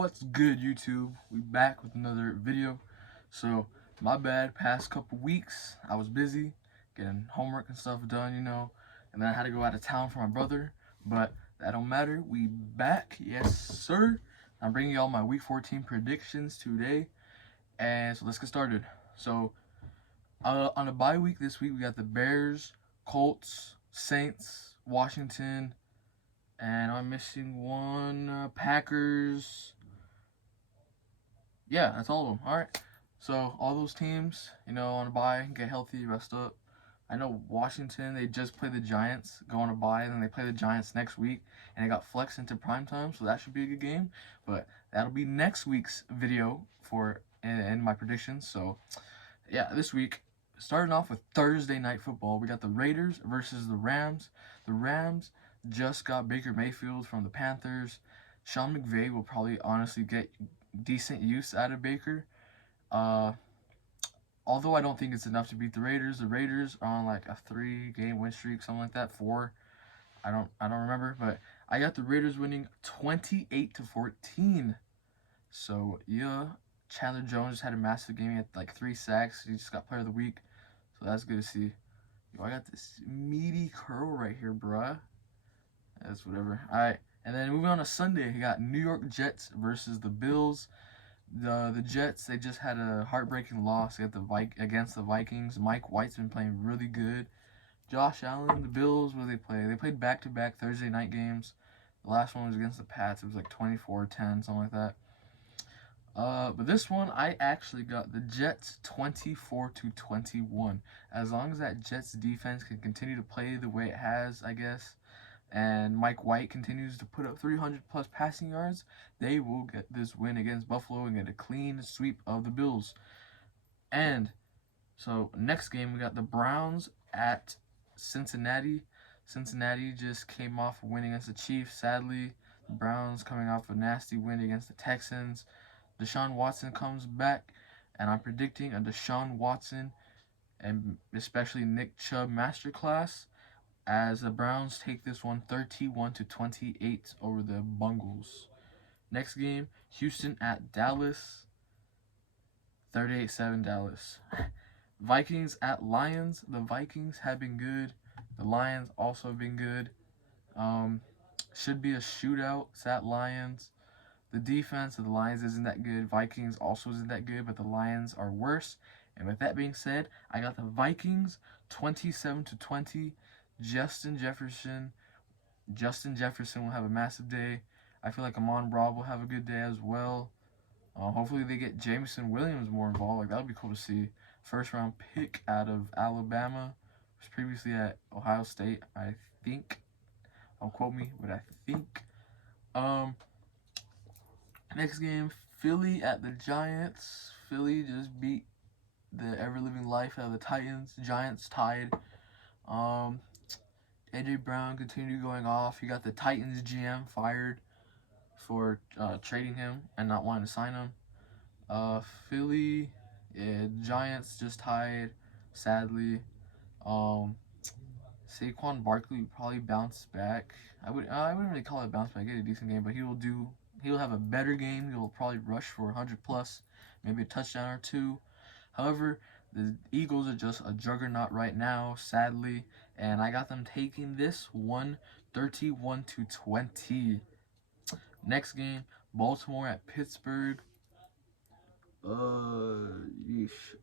What's good, YouTube? We back with another video. So, my bad, past couple weeks, I was busy getting homework and stuff done, and then I had to go out of town for my brother, but that don't matter. We back, yes sir. I'm bringing y'all my week 14 predictions today, and so let's get started. So, on a bye week this week, we got the Bears, Colts, Saints, Washington, and I'm missing one, Packers. Yeah, that's all of them. All right. So all those teams, on a bye, get healthy, rest up. I know Washington, they just play the Giants, go on a bye, and then they play the Giants next week, and it got flexed into prime time, so that should be a good game. But that'll be next week's video for and my predictions. So yeah, this week, starting off with Thursday night football, we got the Raiders versus the Rams. The Rams just got Baker Mayfield from the Panthers. Sean McVay will probably honestly get decent use out of Baker. Although I don't think it's enough to beat the Raiders. The Raiders are on like a 3-game win streak, something like that. 4. I don't remember, but I got the Raiders winning 28-14. So yeah, Chandler Jones had a massive game. He had like 3 sacks. He just got player of the week. So that's good to see. Yo, I got this meaty curl right here, bruh. That's whatever. Alright. And then moving on to Sunday, he got New York Jets versus the Bills. The Jets, they just had a heartbreaking loss against the Vikings. Mike White's been playing really good. Josh Allen, the Bills, what did they play? They played back-to-back Thursday night games. The last one was against the Pats. It was like 24-10, something like that. But this one, I actually got the Jets 24-21. As long as that Jets defense can continue to play the way it has, I guess, and Mike White continues to put up 300-plus passing yards, they will get this win against Buffalo and get a clean sweep of the Bills. And so next game, we got the Browns at Cincinnati. Cincinnati just came off winning against the Chiefs, sadly. The Browns coming off a nasty win against the Texans. Deshaun Watson comes back, and I'm predicting a Deshaun Watson and especially Nick Chubb masterclass, as the Browns take this one 31-28 over the Bengals. Next game, Houston at Dallas, 38-7 Dallas. Vikings at Lions. The Vikings have been good. The Lions also have been good. Should be a shootout. It's at Lions. The defense of the Lions isn't that good. Vikings also isn't that good, but the Lions are worse. And with that being said, I got the Vikings 27-20. Justin Jefferson will have a massive day. I feel like Amon Ra will have a good day as well. Hopefully they get Jameson Williams more involved. Like, that would be cool to see. First round pick out of Alabama. Was previously at Ohio State, I think. Don't quote me, but I think. Next game, Philly at the Giants. Philly just beat the ever-living life out of the Titans. Giants tied. A.J. Brown continued going off. He got the Titans GM fired for trading him and not wanting to sign him. Philly, Giants just tied, sadly. Saquon Barkley would probably bounce back. I wouldn't really call it a bounce back. Get a decent game, but he'll have a better game. He'll probably rush for 100 plus, maybe a touchdown or 2. However, the Eagles are just a juggernaut right now, sadly, and I got them taking this one 31-20. Next game, Baltimore at Pittsburgh.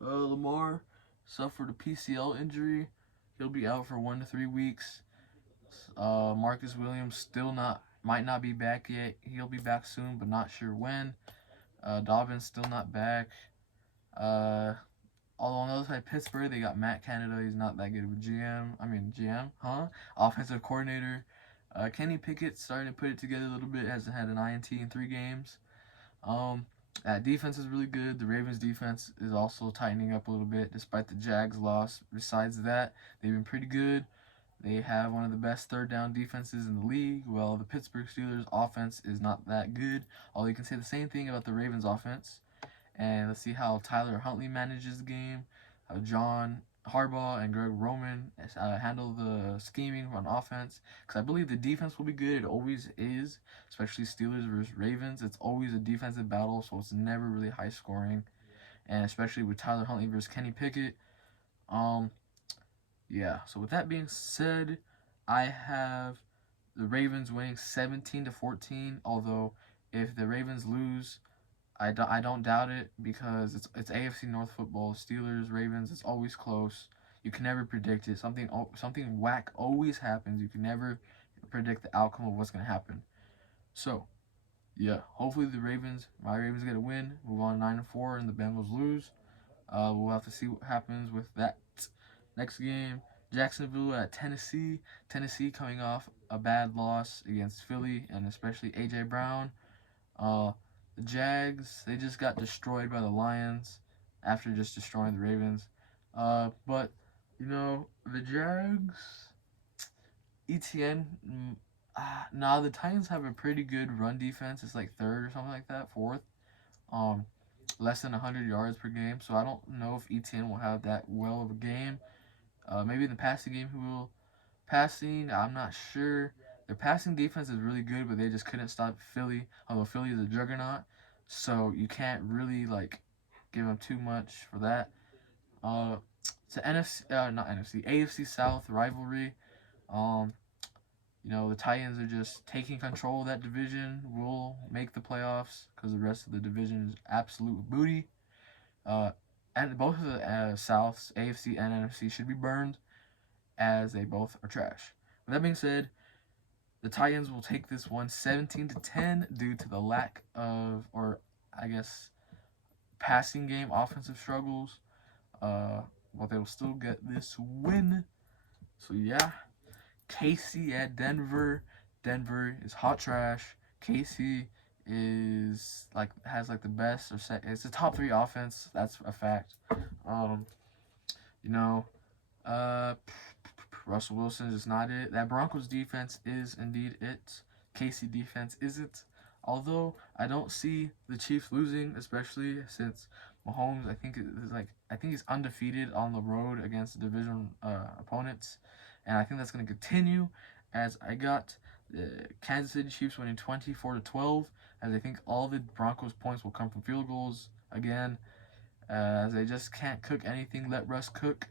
Lamar suffered a PCL injury. He'll be out for 1 to 3 weeks. Marcus Williams might not be back yet. He'll be back soon, but not sure when. Dobbins still not back. Although on the other side, Pittsburgh, they got Matt Canada. He's not that good of a GM, offensive coordinator. Kenny Pickett's starting to put it together a little bit. Hasn't had an INT in 3 games. That defense is really good. The Ravens defense is also tightening up a little bit despite the Jags loss. Besides that, they've been pretty good. They have one of the best third down defenses in the league. Well, the Pittsburgh Steelers offense is not that good. Although you can say the same thing about the Ravens offense. And let's see how Tyler Huntley manages the game. How John Harbaugh and Greg Roman handle the scheming on offense, because I believe the defense will be good. It always is, especially Steelers versus Ravens. It's always a defensive battle, so it's never really high scoring, and especially with Tyler Huntley versus Kenny Pickett. Um, yeah. So with that being said, I have the Ravens winning 17-14. Although if the Ravens lose, I don't doubt it, because it's AFC North football. Steelers, Ravens, it's always close. You can never predict it. Something whack always happens. You can never predict the outcome of what's gonna happen. So yeah, hopefully my Ravens get a win, move on 9-4, and the Bengals lose. We'll have to see what happens with that. Next game, Jacksonville at Tennessee. Tennessee coming off a bad loss against Philly, and especially AJ Brown. Uh, the Jags, they just got destroyed by the Lions after just destroying the Ravens. But the Jags, ETN. Nah, the Titans have a pretty good run defense. It's like third or something like that, fourth. Um, Less than 100 yards per game. So I don't know if ETN will have that well of a game. Maybe in the passing game he will. Passing, I'm not sure. Their passing defense is really good, but they just couldn't stop Philly. Although Philly is a juggernaut, so you can't really give them too much for that. It's an not NFC, AFC South rivalry. Um, the Titans are just taking control of that division. Will make the playoffs because the rest of the division is absolute booty. And both of the Souths, AFC and NFC, should be burned, as they both are trash. With that being said, the Titans will take this one 17-10 due to the lack of, or I guess, passing game offensive struggles. But they will still get this win. So yeah, KC at Denver. Denver is hot trash. KC has the best, or it's the top 3 offense. That's a fact. You know, Russell Wilson is not it. That Broncos defense is indeed it. KC defense isn't. Although I don't see the Chiefs losing, especially since Mahomes, I think he's undefeated on the road against division opponents, and I think that's going to continue. As I got the Kansas City Chiefs winning 24-12, as I think all the Broncos points will come from field goals again, as they just can't cook anything. Let Russ cook,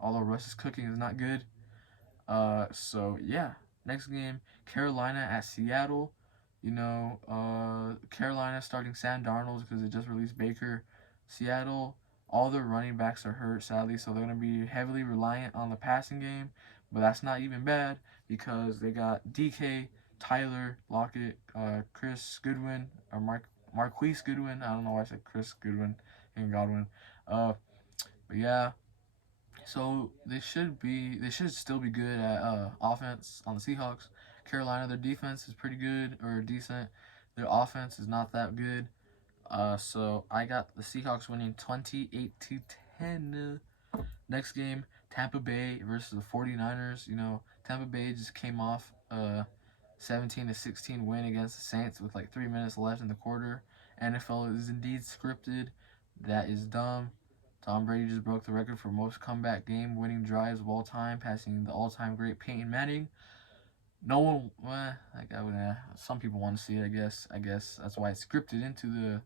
although Russ's cooking is not good. So yeah, next game, Carolina at Seattle. Carolina starting Sam Darnold because they just released Baker. Seattle, all their running backs are hurt, sadly, so they're going to be heavily reliant on the passing game. But that's not even bad, because they got DK, Tyler Lockett, Chris Goodwin, or Marquise Goodwin. I don't know why I said Chris Goodwin and Godwin. But yeah. So they should still be good at offense on the Seahawks. Carolina, their defense is pretty good, or decent. Their offense is not that good. So I got the Seahawks winning 28-10. Next game, Tampa Bay versus the 49ers. Tampa Bay just came off a 17-16 win against the Saints with 3 minutes left in the quarter. NFL is indeed scripted. That is dumb. Tom Brady just broke the record for most comeback game-winning drives of all time, passing the all-time great Peyton Manning. No one, some people want to see it. I guess that's why it's scripted into the,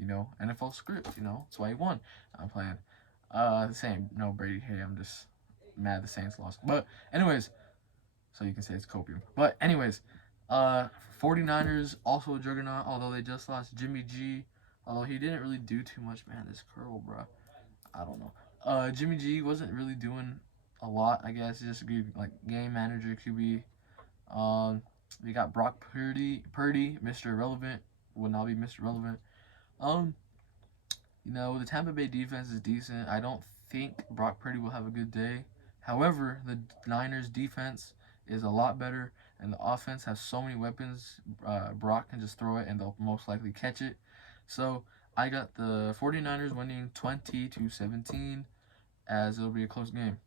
NFL script. That's why he won. I'm playing. Saying no Brady. Hey, I'm just mad the Saints lost. But anyways, so you can say it's copium. But anyways, 49ers also a juggernaut. Although they just lost Jimmy G. Although he didn't really do too much. Man, this curl, bro. I don't know. Jimmy G wasn't really doing a lot, I guess. Just a good game manager QB. We got Brock Purdy, Mr. Irrelevant, will now be Mr. Relevant. The Tampa Bay defense is decent. I don't think Brock Purdy will have a good day. However, the Niners defense is a lot better, and the offense has so many weapons. Brock can just throw it, and they'll most likely catch it. So I got the 49ers winning 20-17, as it'll be a close game.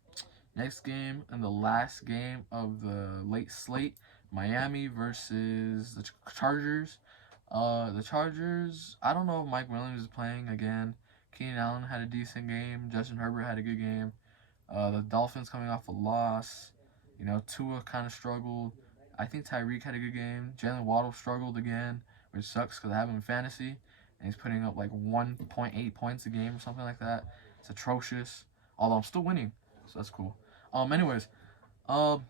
Next game, and the last game of the late slate, Miami versus the Chargers. The Chargers, I don't know if Mike Williams is playing again. Keenan Allen had a decent game. Justin Herbert had a good game. The Dolphins coming off a loss. You know, Tua kind of struggled. I think Tyreek had a good game. Jalen Waddle struggled again, which sucks because I have him in fantasy, and he's putting up like 1.8 points a game or something like that. It's atrocious. Although I'm still winning, so that's cool. Anyways, um,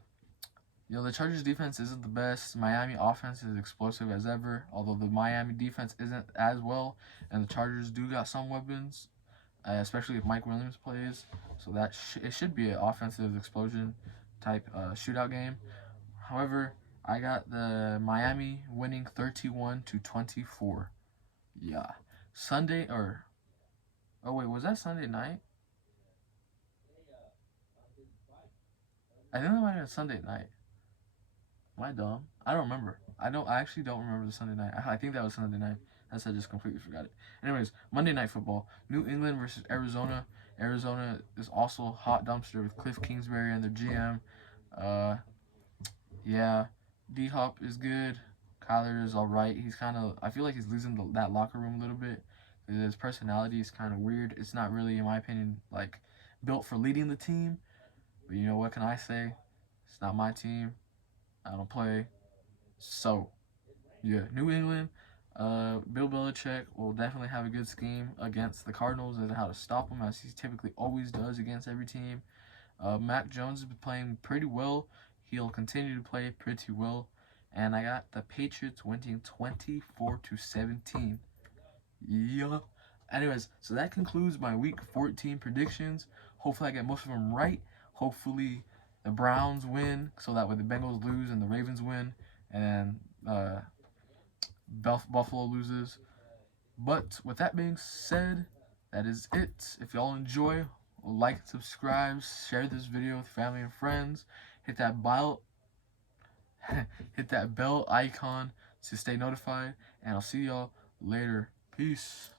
the Chargers defense isn't the best. Miami offense is explosive as ever, although the Miami defense isn't as well, and the Chargers do got some weapons, especially if Mike Williams plays. So that it should be an offensive explosion type shootout game. However, I got the Miami winning 31-24. Yeah. Sunday or oh wait, was that Sunday night? I think that might have been Sunday night. Am I dumb? I don't remember. I actually don't remember the Sunday night. I think that was Sunday night. That's I just completely forgot it. Anyways, Monday Night Football. New England versus Arizona. Arizona is also hot dumpster with Cliff Kingsbury and their GM. Uh, yeah, D Hop is good. Kyler is all right. He's kind of. I feel like he's losing that locker room a little bit. His personality is kind of weird. It's not really, in my opinion, like built for leading the team. But you know what can I say? It's not my team. I don't play. So, yeah, New England. Bill Belichick will definitely have a good scheme against the Cardinals as to how to stop them, as he typically always does against every team. Mac Jones has been playing pretty well. He'll continue to play pretty well. And I got the Patriots winning 24-17. Yeah. Anyways, so that concludes my Week 14 predictions. Hopefully, I get most of them right. Hopefully, the Browns win, so that way the Bengals lose and the Ravens win, and Buffalo loses. But with that being said, that is it. If y'all enjoy, like, subscribe, share this video with family and friends. Hit that bell, hit that bell icon to stay notified, and I'll see y'all later. Peace.